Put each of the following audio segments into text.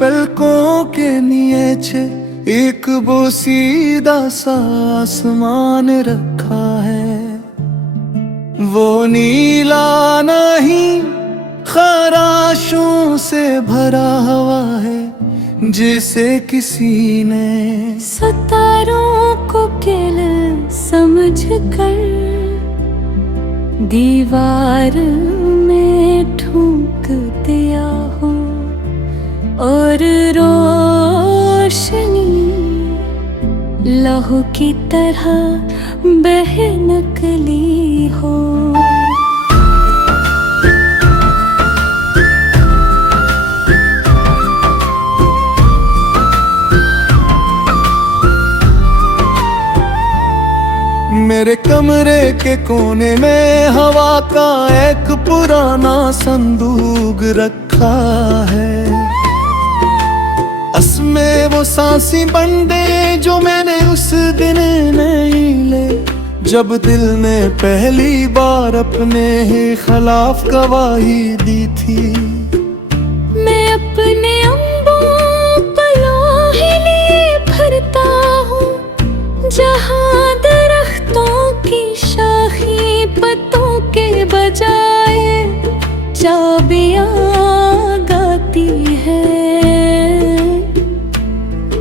पलकों के नीचे एक बोसीदा सा आसमान रखा है। वो नीला नहीं खराशों से भरा हुआ है जिसे किसी ने सितारों को केल समझ कर दीवार में ठूक दिया हो और रोशनी लहू की तरह बह निकली हो। मेरे कमरे के कोने में हवा का एक पुराना संदूक रखा है। असमें वो सांसी बंदे जो मैंने उस दिन नहीं ले, जब दिल ने पहली बार अपने ही खिलाफ गवाही दी थी। मैं अपने अंबों पलों ही लिए भरता हूँ, जहाँ दरख्तों की शाखी पत्तों के बजाय चाबियाँ गाती है।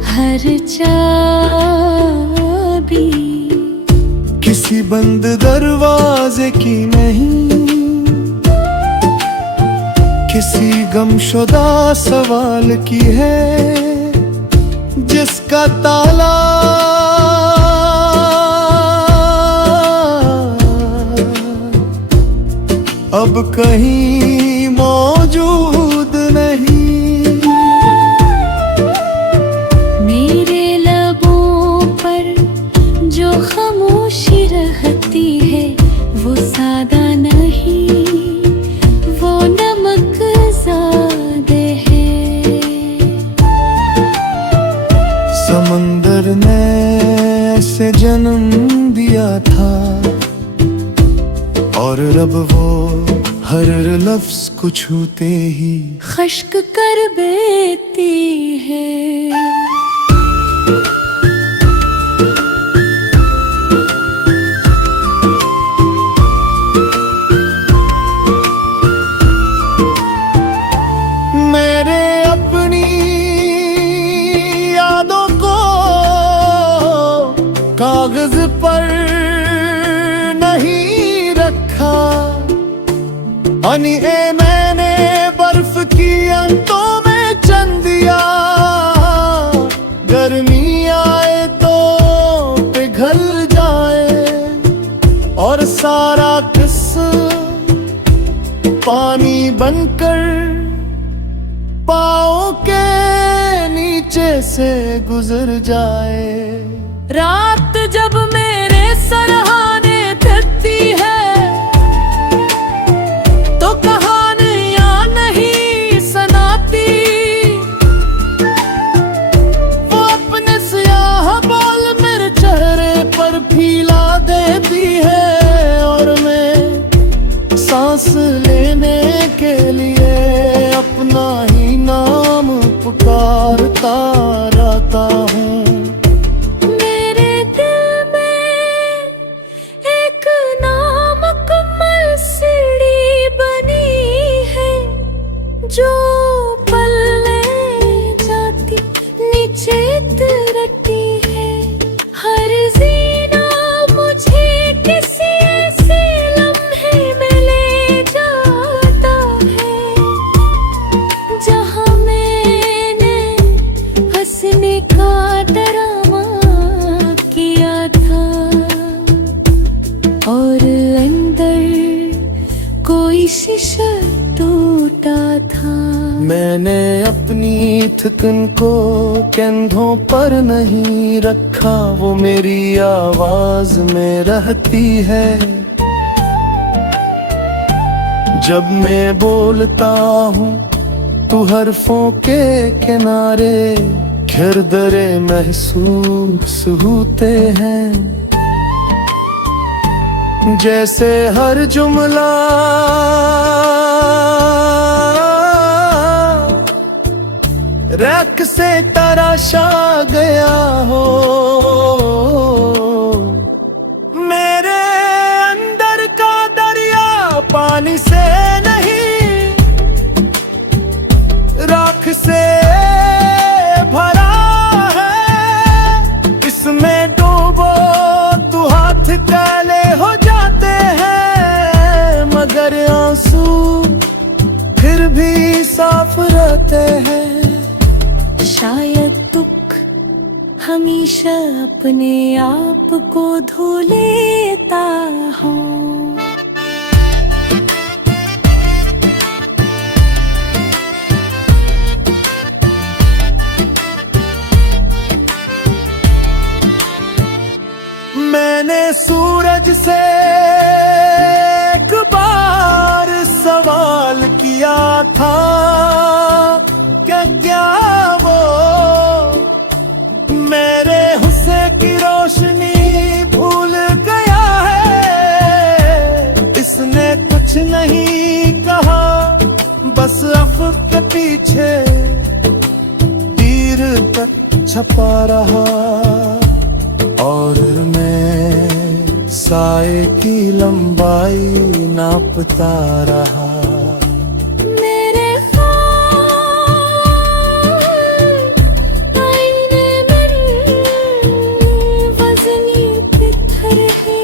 हर चाबी किसी बंद दरवाजे की नहीं, किसी गमशुदा सवाल की है, जिसका ताला अब कहीं मौजूद नहीं। मेरे लबों पर जो खामोशी रहती है वो सादा नहीं, वो नमक ज़्यादा है। समंदर ने ऐसे जन्म दिया था और रब वो हर लफ्ज को छूते ही खश्क कर देती है। मेरे अपनी यादों को कागज पर नहीं रखा। मैंने बर्फ की अंतों में चंद दिया, गर्मी आए तो पिघल जाए और सारा किस्सा पानी बनकर पाँव के नीचे से गुजर जाए। रात जब मेरे सरहाने थकती है तो कहानियां नहीं सुनाती, वो अपने स्याह बाल मेरे चेहरे पर फैला देती है और मैं सांस लेने के लिए अपना ही नाम पुकारता रहता हूँ। जो पल्ले जाती नीचे तरती है, हर जीना मुझे किसी ऐसे लम्हे में ले जाता है जहाँ मैंने हंसने का डरावा किया था और अंदर कोई शीशा टूटा था। मैंने अपनी थकन को कंधों पर नहीं रखा, वो मेरी आवाज में रहती है। जब मैं बोलता हूँ तो हरफों के किनारे खिरदरे महसूस होते हैं। जैसे हर जुमला रख से तराशा गया हो। मेरे अंदर का दरिया पानी से नहीं राख से भरा है। इसमें डूबो तो हाथ काले हो जाते हैं, मगर आंसू फिर भी साफ रहते हैं। शायद दुख हमेशा अपने आप को धो लेता हूँ। मैंने सूरज से एक बार सवाल किया था, क्या वो मेरे हुस्न की रोशनी भूल गया है। इसने कुछ नहीं कहा, बस अफ़्फ़ के पीछे तीर तक छपा रहा। और मैं साए की लंबाई नापता रहा। मेरे आईने में वज़नी पत्थर है।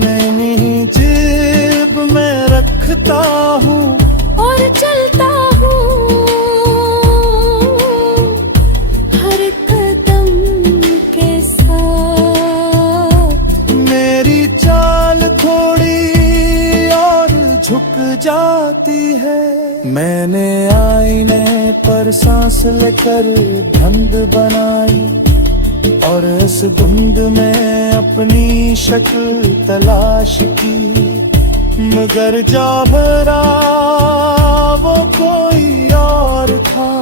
मैंने जेब में रखता हूँ और चलता हूँ हर कदम के साथ। मेरी चाल थोड़ी और झुक जाती है। मैंने आईने पर सांस लेकर धुंध बनाई और इस धुंध में अपनी शक्ल तलाश की, मगर जा भरा वो कोई और था।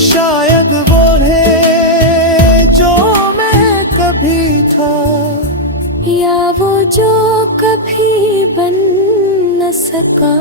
शायद वो है जो मैं कभी था, या वो जो कभी बन न सका।